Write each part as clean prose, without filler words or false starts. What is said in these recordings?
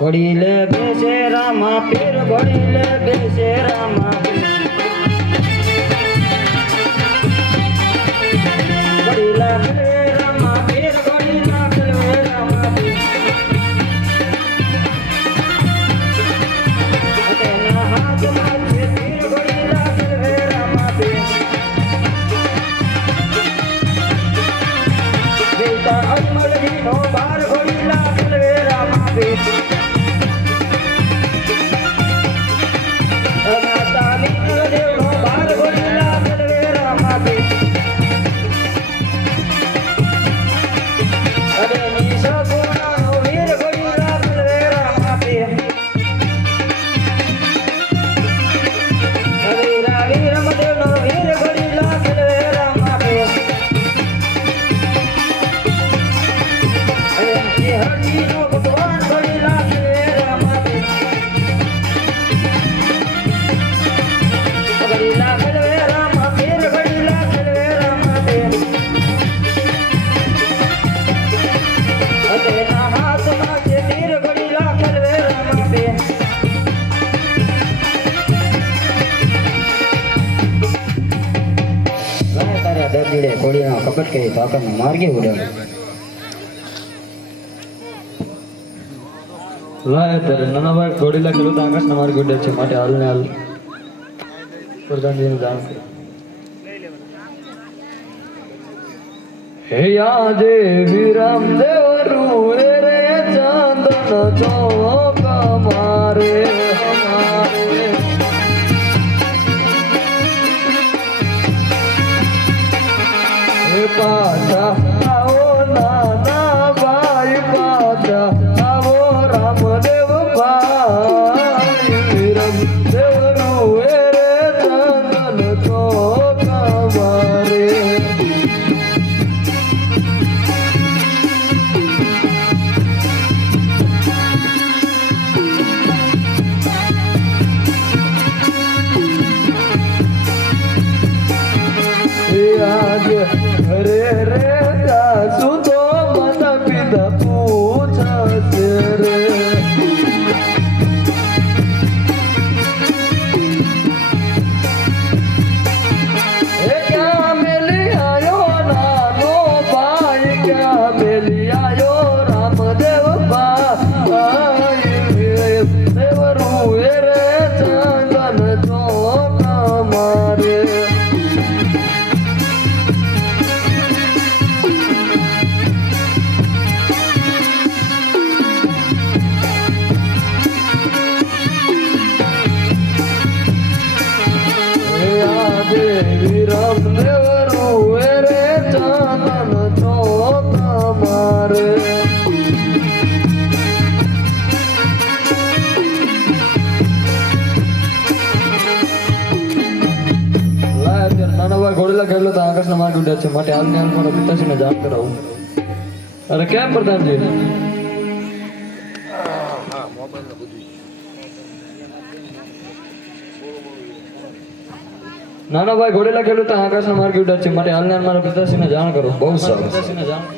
ઘોડીલે બેસે રામા પીર ઘોડીલે બેસે રામા પીર ઘોડીલા ખેલવે રામા પીર ઘોડીલા ખેલવે રામા પીર તેના હાથમાં છે તીર ઘોડીલા ખેલવે રામા પીર ગીતા અજમલજીનો બાર ઘોડીલા ખેલવે રામા પીર કપટ કરી તો આપણને માર્ગે ઉડાવે લાય ત્યારે નાનાભાઈ ઘોડીલા ખેલો તો આકાશના માર્ગે ઉડે છે માટે હાલને હાલ પ્રધાનજીનું દાન કરો હે યાદે વિરામ દેવરું રે ચાંદન ચોક મારે પાછા આવો નાના ભાઈ પાછા આવો રામદેવ ભાઈ વિરમ દેવરું રે ચંદન ચોક મારે રે રે સાસુ તો માતા પિતા પૂછશે રે ક્યાં મેલી આયો નાનો ભાઈ ક્યાં મેલી આયો રામદેવ ભાઈ દેવરું રે ચંદન ચોક મારે વિરમ દેવરું રે ચંદન ચોક મારે નાનાભાઈ ઘોડીલા ખેલો તો આકાશના માર્ગ ઉડે છે માટે હાલને હાલ મારા પિતાશ્રીને જાણ કરાવું અરે કેમ પ્રધાનજી નાનાભાઈ ઘોડીલા ખેલો તો આકાશના માર્ગ ઉડે છે માટે હાલને હાલ મારા પિતાશ્રીને જાણ કરો બહુ સારું પિતાશ્રીને જાણ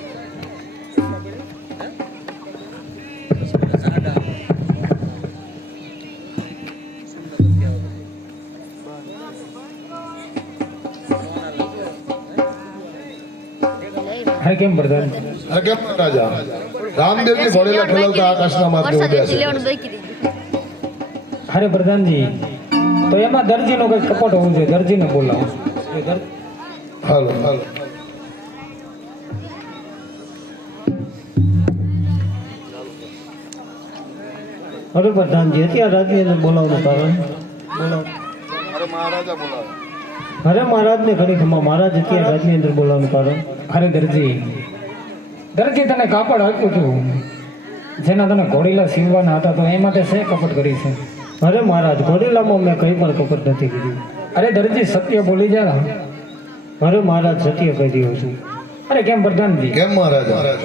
હે કેમ પ્રધાન અરે કેમ રાજા રામદેવજી ઘોડીલા ખેલવતા આકાશના માર્ગે ઉડ્યા છે અરે પ્રધાનજી તો એમાં દરજીનો કઈ કપટ હોવું જોઈએ દરજીને બોલાવો હાલો હાલો અરે પ્રધાનજી અત્યારે રાજની અંદર બોલાવવાનું કારણ બોલાવો અરે મહારાજા બોલાવે અરે મહારાજને ઘણી ખમા મહારાજ અત્યારે રાજની અંદર બોલાવવાનું કારણ અરે દરજી તને કાપડ આપ્યું હતું જેના તને ઘોડીલા સીવવાના હતા તો એમાં તે શે કપટ કરી છે અરે મહારાજ ઘોડીલામાં મેં કંઈ પણ કપટ નથી કર્યું અરે દરજી સત્ય બોલી જા અરે મહારાજ સત્ય કહી રહ્યો છું અરે કેમ પ્રધાનજી કેમ મહારાજા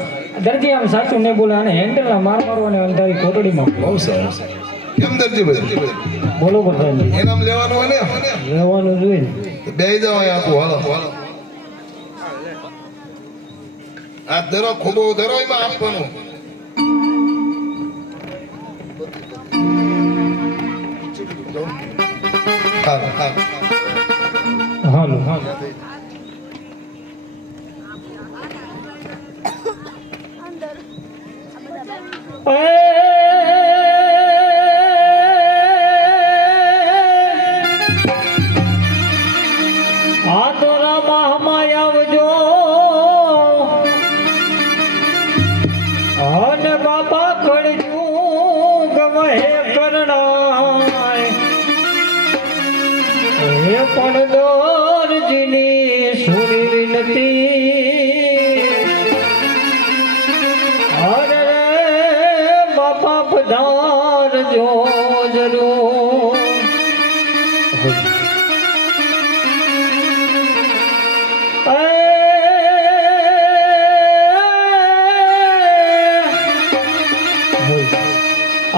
દરજી આમ સાચું નહીં બોલે અને હેન્ડલના મારવાની અંધારી કોટડીમાં બહુ સરસ કેમ દરજી બોલો પ્રધાનજી એનામ લેવાનું હોય ને લેવાનું જોઈએ બે દવા આપું હાલો આ ધરો ખૂબો ધરો એમાં આપવાનું હાલો હાલો આ તો રામા આવજો અને બાપા ખડજું ગમે કરણાય એ પણ દોરજીની સુરી નથી અરે બાપા પધારજો જરૂર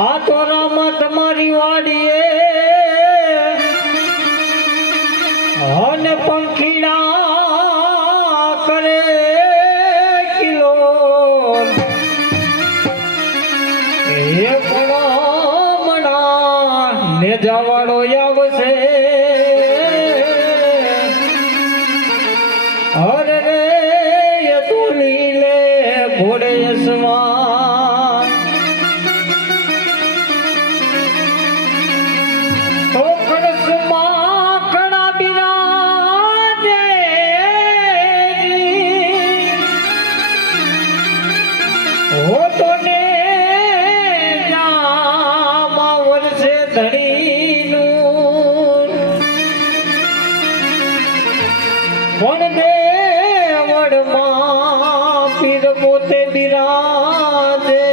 આ તો રામા તમારી વાડીએ અને પંખીડા કરે કિલો એ પણ મણા ને જવાડો આવશે અરે રે એ તો લીલે ઘોડે સવાર તો ખડસમાં કડા બિરાજે હો તો ને જામા વર્ષે ધણીનું પણ દેવડમાં પીર પોતે બિરાજે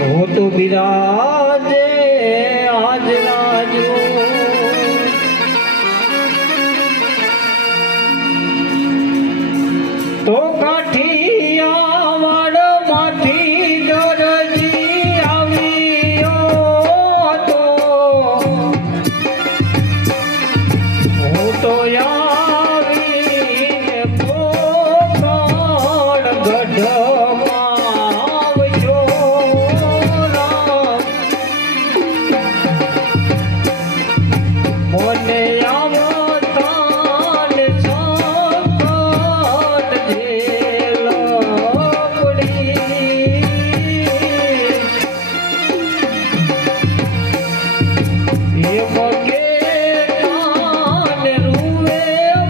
હો તો બિરાજે આજ રાજુ તો કાઠિયાવાડ માંથી ગરજી આવ્યો તો હું તો આવીને પોકળ ગઢમાં આવ્યો રામ મને આવતાન સંકટ ઝેલ પડી એ મગે તાન રૂવે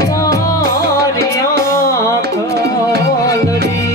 મારી આંખ લડી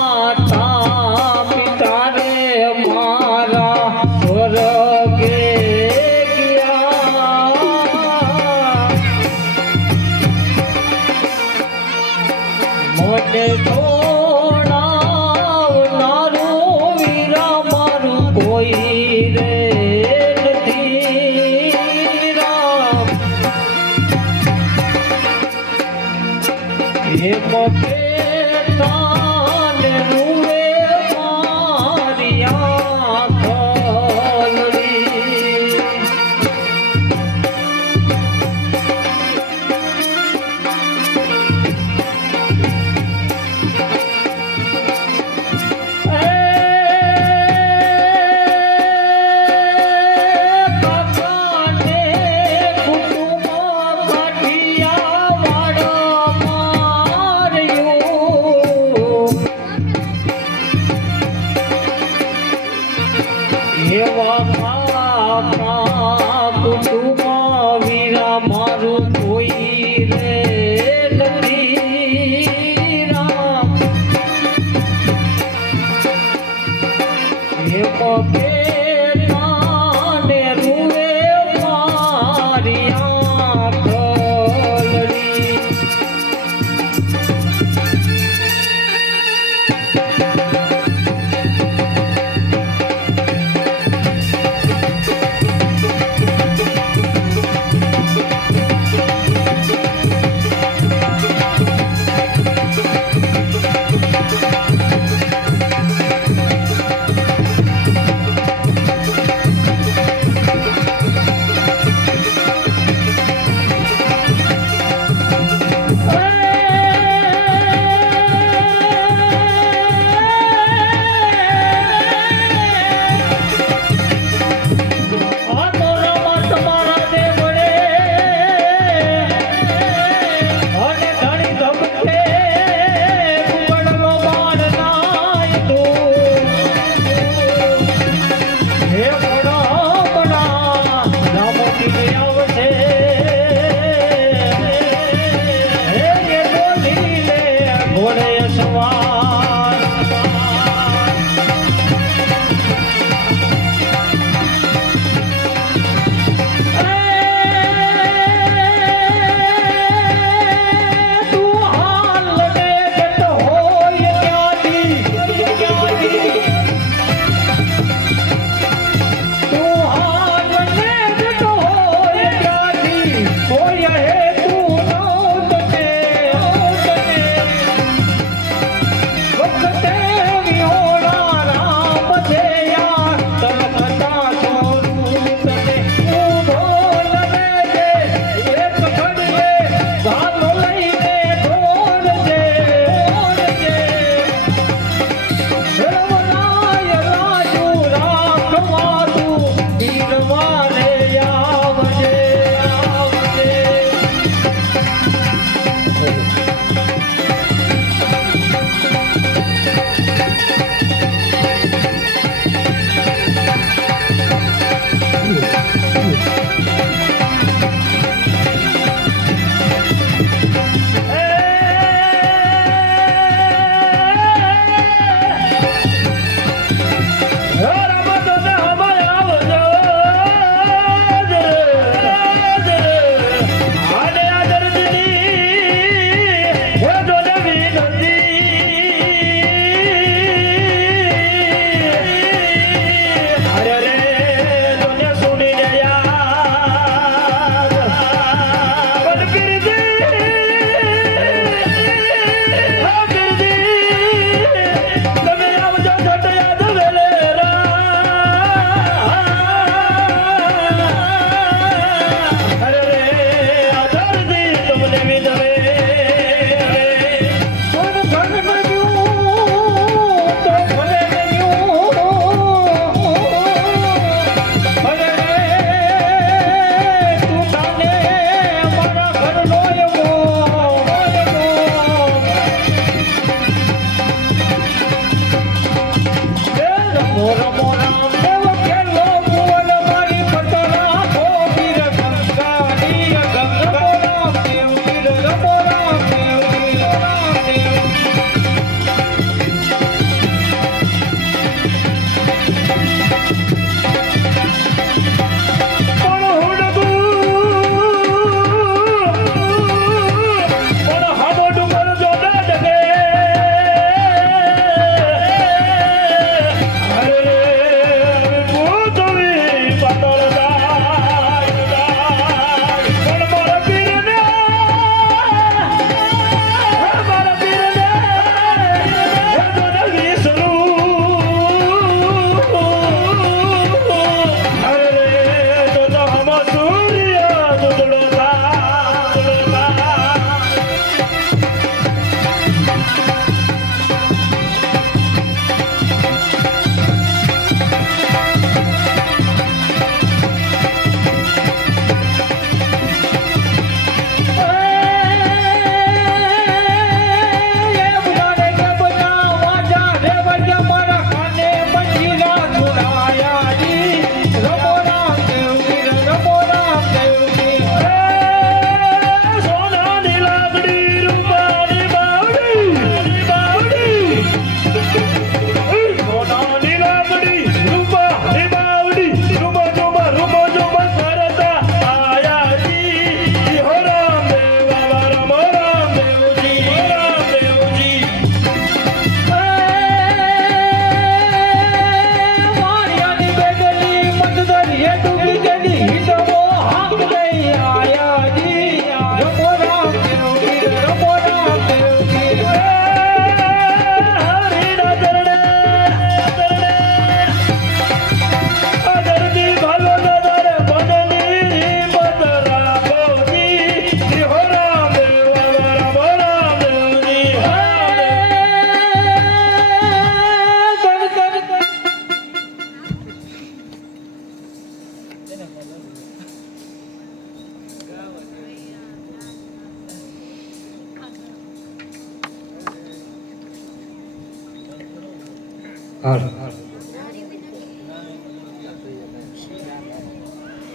માતા પિતા રે મારા સ્વર્ગે ગયા મને છોડાવનારું વીરા મારું કોઈ રે નથી રામ એ મતે તાને રૂવે મારી આંખ લડી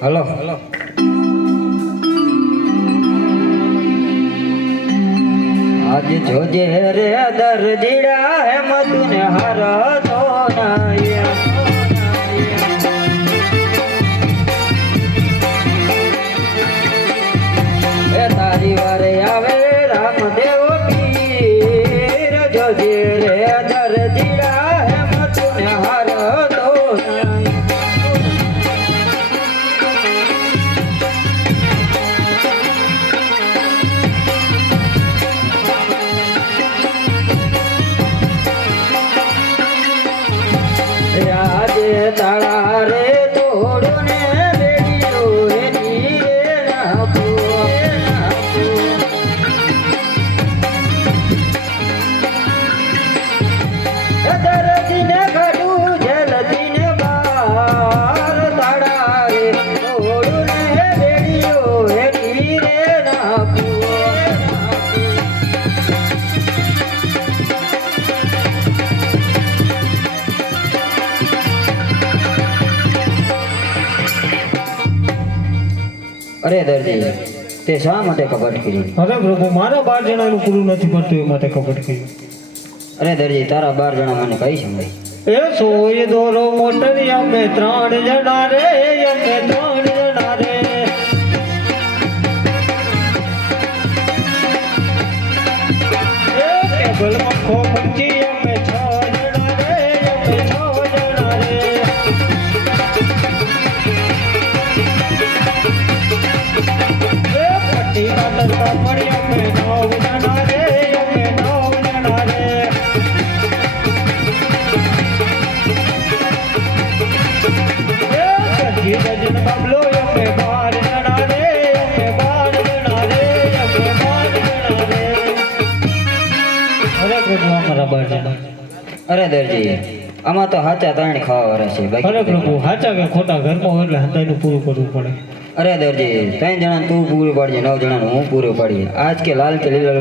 હલો હલો આજે જોજે રે દરજીડા હે મતુને હાર તો એ તારી વારે આવે રામદેવ પીર જોજે રે દરજીડા હે મતુને હાર તો આજે તાળા રે તોડો ને બેડીઓ એની રે નાખો દરજીને ઘડું જલદીને બાર તાળા રે તોડો ને બેડીઓ એની રે નાખો અરે દરજી તે શા માટે કપટ કરી અરે પ્રભુ મારા 12 જણાનું પૂરું નથી પડતું એ માટે કપટ કર્યું અરે દરજી તારા 12 જણા મને કઈ સમજાય એ સોય દોરો મોટર અમે 3 જણા રે અમે 3 જણા રે એ કેબલ મખો મુંજી અમે 6 જણા રે અમે 6 જણા રે એ પટ્ટી કાતર કાપડી અમે 9 જણા રે અમે 9 જણા રે ગજન બબલો અમે 12 જણા રે અમે 12 જણા રે અમે 12 જણા રે અરે પ્રભુ અમારા 12 જણા અરે દરજી આમાં તો હાચા ત્રણ ખાવા વાળા છે અરે બાકી પ્રભુ સાચા કે ખોટા ઘરમાં હોય એટલે હંતાઈનું પૂરું કરવું પડે અરે દરજી 3 જણા તું પૂરું પાડજે 9 જણાનું હું પૂરું પાડીએ આજ કે લાલ કે લીલા